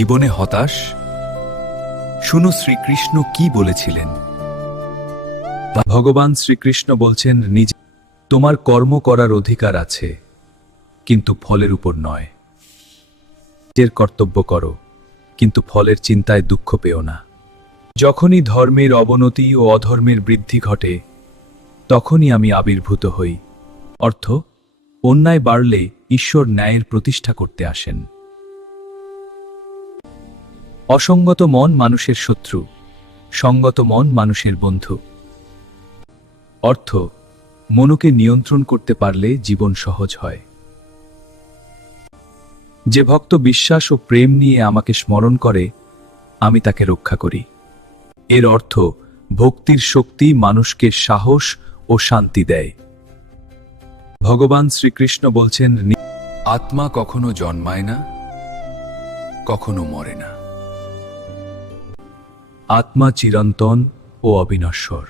জীবনে হতাশ? শুনো শ্রীকৃষ্ণ কি বলেছিলেন। ভগবান শ্রীকৃষ্ণ বলছেন, নিজে তোমার কর্ম করার অধিকার আছে, কিন্তু ফলের উপর নয়। নিজের কর্তব্য করো, কিন্তু ফলের চিন্তায় দুঃখ পেও না। যখনই ধর্মের অবনতি ও অধর্মের বৃদ্ধি ঘটে, তখনই আমি আবির্ভূত হই। অর্থ, অন্যায় বাড়লে ঈশ্বর ন্যায়ের প্রতিষ্ঠা করতে আসেন। অসঙ্গত মন মানুষের শত্রু, সঙ্গত মন মানুষের বন্ধু। অর্থ, মনকে নিয়ন্ত্রণ করতে পারলে জীবন সহজ হয়। যে ভক্ত বিশ্বাস ও প্রেম নিয়ে আমাকে স্মরণ করে, আমি তাকে রক্ষা করি। এর অর্থ, ভক্তির শক্তি মানুষকে সাহস ও শান্তি দেয়। ভগবান শ্রীকৃষ্ণ বলছেন, আত্মা কখনো জন্মায় না, কখনো মরে না। আত্মা চিরন্তন ও অবিনশ্বর।